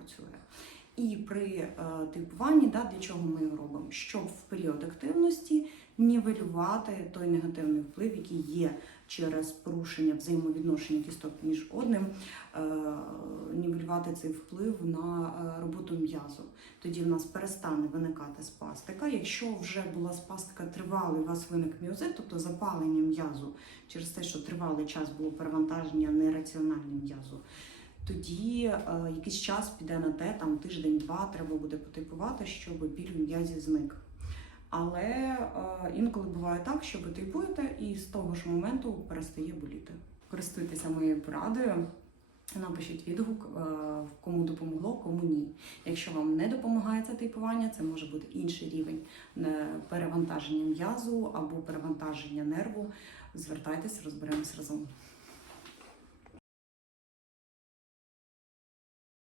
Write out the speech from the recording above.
працює. І при е, типуванні, да, для чого ми його робимо? Щоб в період активності нівелювати той негативний вплив, який є через порушення взаємовідношення кісток між одним, е, нівелювати цей вплив на е, роботу м'язу. Тоді в нас перестане виникати спастика. Якщо вже була спастика тривалий, у вас виник міозит, тобто запалення м'язу через те, що тривалий час було перевантаження нераціональним м'язу. Тоді е, якийсь час піде на те, там тиждень-два треба буде потипувати, щоб біль м'язі зник. Але е, інколи буває так, що ви типуєте, і з того ж моменту перестає боліти. Користуйтеся моєю порадою. Напишіть відгук, е, кому допомогло, кому ні. Якщо вам не допомагає це типування, це може бути інший рівень е, перевантаження м'язу або перевантаження нерву. Звертайтеся, розберемось разом.